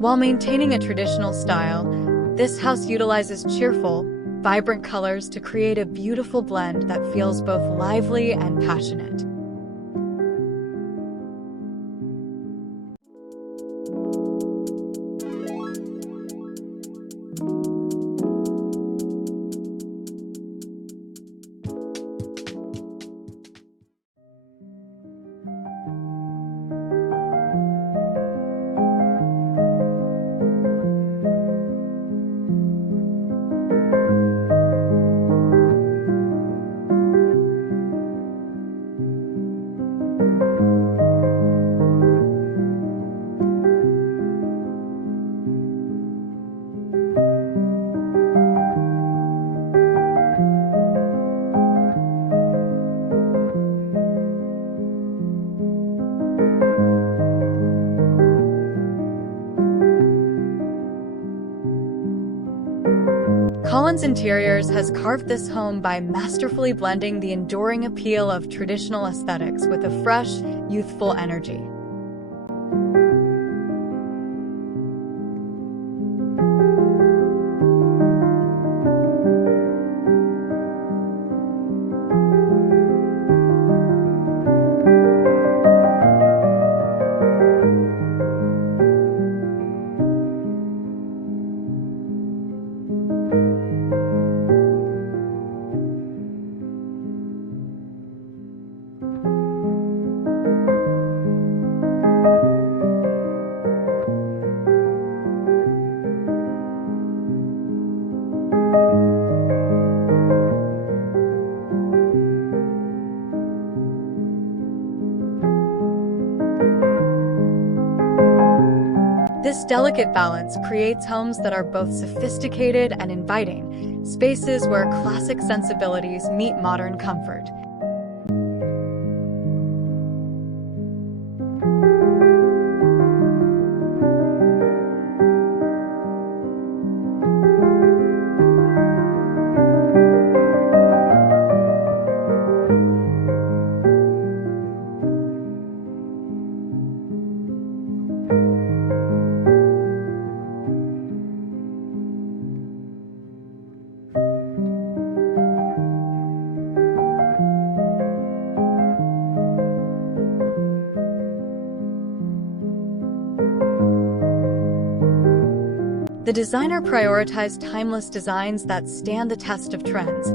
While maintaining a traditional style, this house utilizes cheerful, vibrant colors to create a beautiful blend that feels both lively and passionate. Collins Interiors has carved this home by masterfully blending the enduring appeal of traditional aesthetics with a fresh, youthful energy. This delicate balance creates homes that are both sophisticated and inviting, spaces where classic sensibilities meet modern comfort. The designer prioritized timeless designs that stand the test of trends,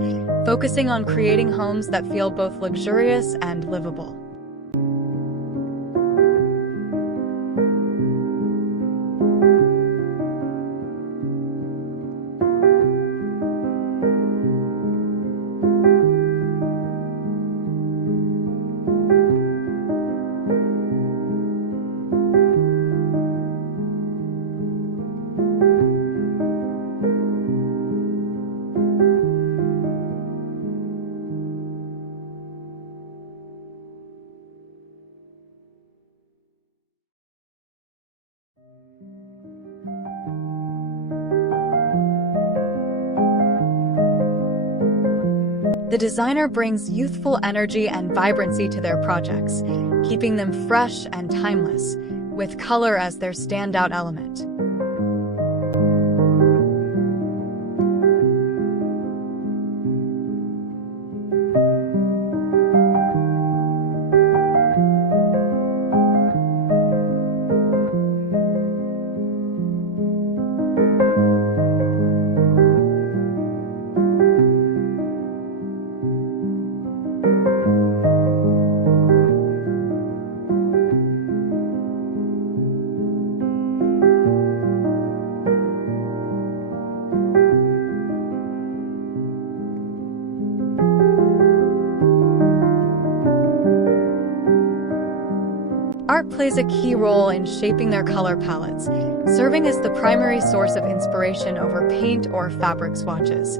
focusing on creating homes that feel both luxurious and livable. The designer brings youthful energy and vibrancy to their projects, keeping them fresh and timeless, with color as their standout element. Art plays a key role in shaping their color palettes, serving as the primary source of inspiration over paint or fabric swatches.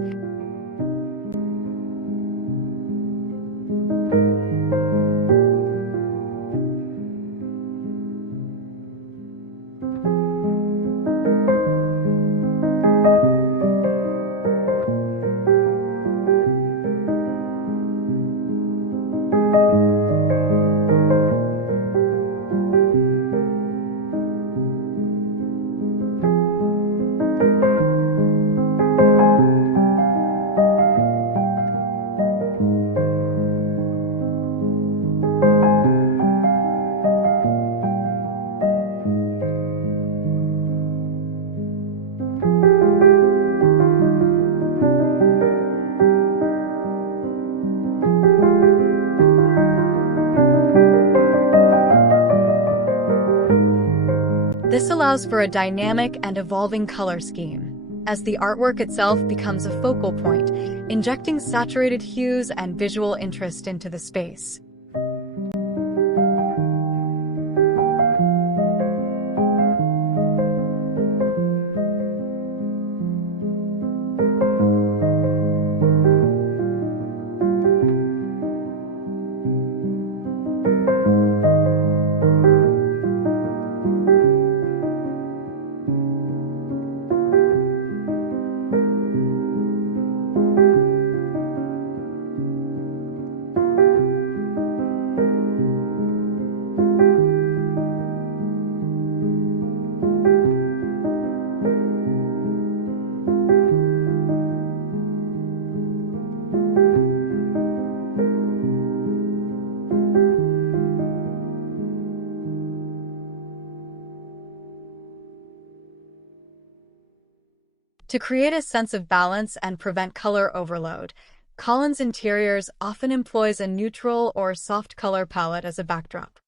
This allows for a dynamic and evolving color scheme, as the artwork itself becomes a focal point, injecting saturated hues and visual interest into the space. To create a sense of balance and prevent color overload, Collins Interiors often employs a neutral or soft color palette as a backdrop.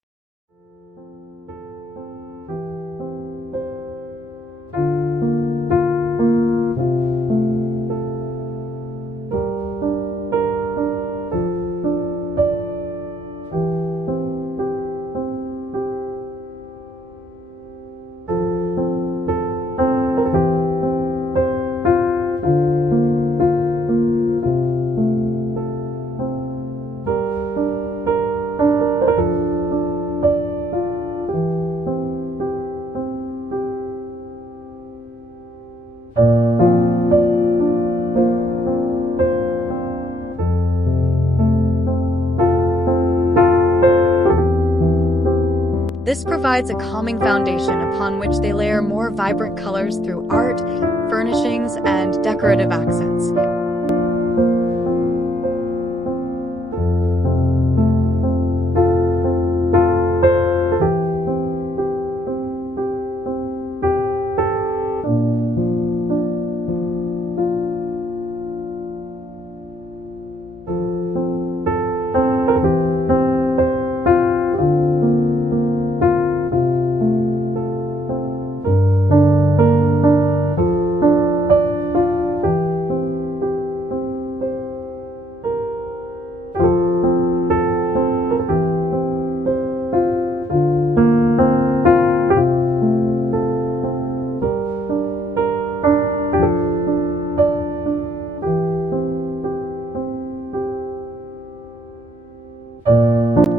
This provides a calming foundation upon which they layer more vibrant colors through art, furnishings, and decorative accents.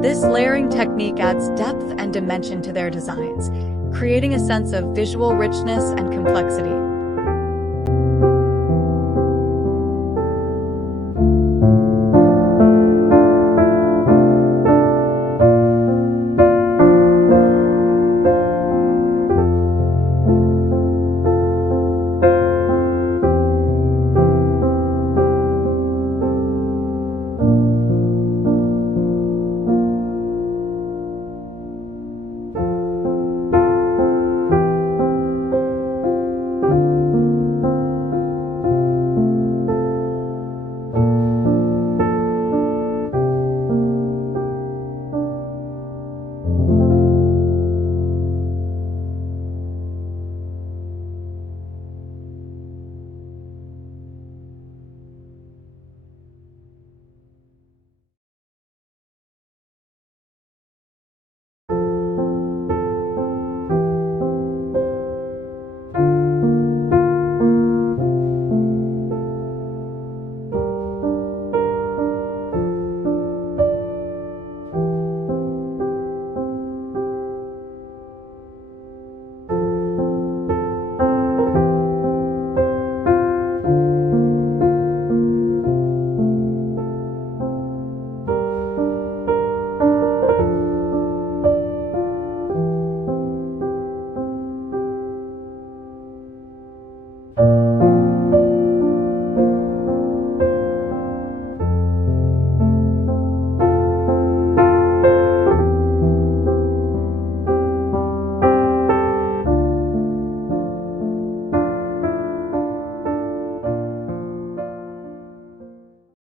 This layering technique adds depth and dimension to their designs, creating a sense of visual richness and complexity.